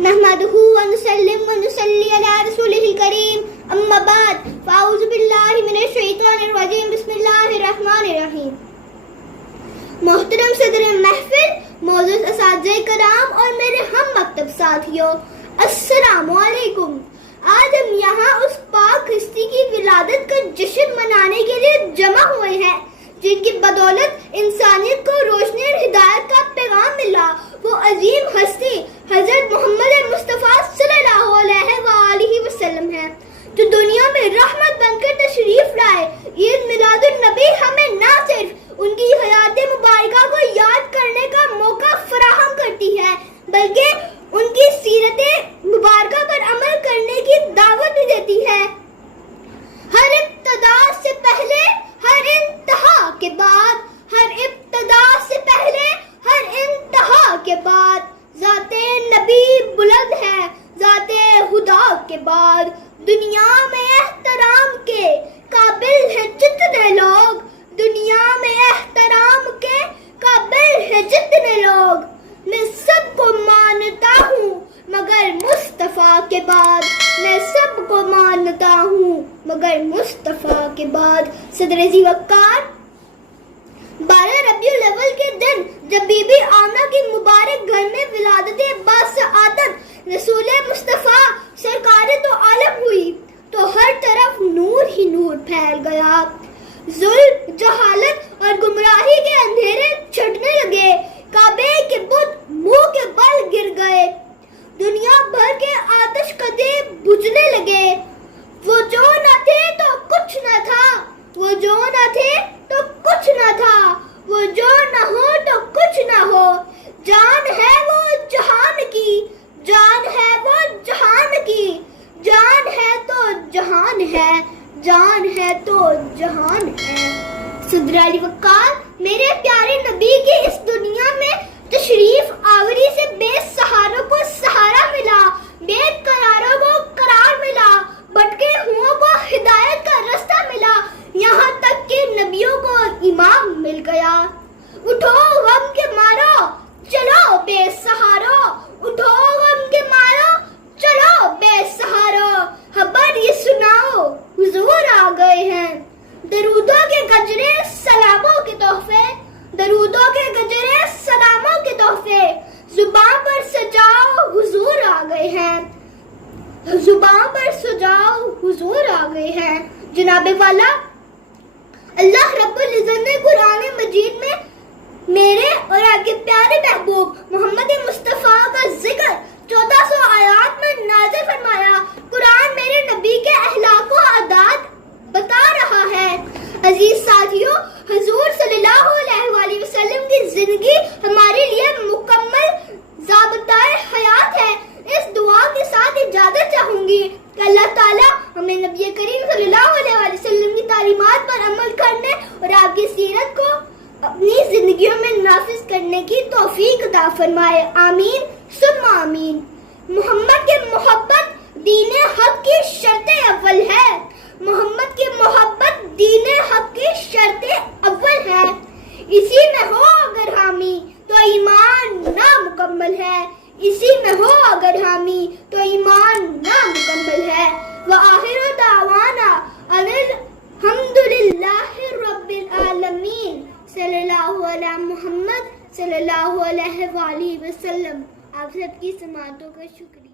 نحمده ونسلم ونصلي على رسوله الكريم اما بعد فاعوذ باللہ من الشیطان الرجیم بسم اللہ الرحمن الرحیم. محترم صدر محفل، معزز اساتذہ کرام اور میرے ہم مکتب ساتھیوں، السلام علیکم. آج ہم یہاں اس پاک ہستی کی ولادت کا جشن منانے کے لیے جمع ہوئے ہیں جن کی بدولت انسانیت کو روشنی اور ہدایت کا پیغام ملا. وہ عظیم ہستی حضرت محمد مصطفیٰ صلی اللہ علیہ وآلہ وسلم ہے جو دنیا میں رحمت بن کر تشریف لائے. عید میلاد النبی ہمیں نہ صرف ان کی حیات مبارکہ کو یاد کرنے کا موقع فراہم کرتی ہے بلکہ ان کی سیرت مبارکہ پر عمل کرنے کی دعوت بھی دیتی ہے. ہر ابتدا سے پہلے ہر انتہا کے بعد، ہر ابتدا سے پہلے ہر انتہا کے بعد ذات نبی بلند ہے. ذات خدا کے بعد دنیا میں احترام کے قابل ہیں جتنے لوگ، دنیا میں احترام کے قابل ہیں جتنے لوگ. میں سب کو مانتا ہوں مگر مصطفیٰ کے بعد، میں سب کو مانتا ہوں مگر مصطفیٰ کے بعد. صدر ذی وقار 12 ربیع الاول کے دن جب بی بی آمنہ کی مبارک گھر میں ولادت باسعادت رسول مصطفیٰ سرکار تو عالم ہوئی تو ہر طرف نور ہی نور پھیل گیا. ظلم، جہالت اور گمراہی کے اندھیرے چھٹنے لگے. کعبے کے بت منہ کے بل گر گئے. دنیا بھر کے آتش کدے بجھنے لگے. وہ جو نہ تھے تو کچھ نہ تھا، وہ جو نہ تھے تو کچھ نہ تھا، وہ جو نہ ہو تو کچھ نہ ہو. جان ہے وہ جہان کی، جان ہے وہ جہان کی، جان ہے تو جہان ہے، جان ہے تو جہان ہے. صدر علی وقار میرے پیارے نبی کی اس دنیا میں تشریف آوری سے بے سہاروں کو سہارا ملا، بے قراروں کو قرار ملا، بھٹکے ہوں کو ہدایت کا رستہ ملا، یہاں تک کہ نبیوں کو امام مل گیا. اٹھو غم کے مارو چلو بے سہارو، اٹھو غم کے مارو چلو بے سہارو. خبر یہ سناؤ حضور آ گئے ہیں. درودوں کے گجرے سلاموں کے تحفے، درودوں کے گجرے سلاموں کے تحفے زباں پر سجاؤ حضور آ گئے ہیں، زباں پر سجاؤ حضور آ گئے ہیں. جناب والا اللہ رب العزت نے قرآن مجید میں میرے اور آپ کے پیارے محبوب محمد مصطفیٰ کا ذکر 1400 آیات میں نازل فرمایا. قرآن میرے نبی کے اخلاق و عادات بتا رہا ہے. عزیز ساتھیوں، حضور صلی اللہ علیہ وآلہ وسلم کی زندگی ہمارے لیے مکمل ضابطۂ حیات ہے. اس دعا کے ساتھ اجازت چاہوں گی کہ اللہ تعالیٰ ہمیں نبی کریم صلی اللہ علیہ وآلہ وسلم کی تعلیمات پر عمل کرنے اور آپ کی سیرت کو اپنی زندگیوں میں نافذ کرنے کی توفیق عطا فرمائے. آمین ثم آمین. محمد کی محبت دین حق کی شرط اول ہے. محمد کی محبت دین حق کی شرط اول ہے. اسی میں ہو اگر حامی تو ایمان نامکمل ہے، اسی میں ہو اگر حامی تو ایمان نامکمل ہے. وآخر دعوانا ان الحمدللہ رب العالمین. صلی اللہ علیہ محمد صلی اللہ علیہ وآلہ وسلم. آپ سب کی سماعتوں کا شکریہ.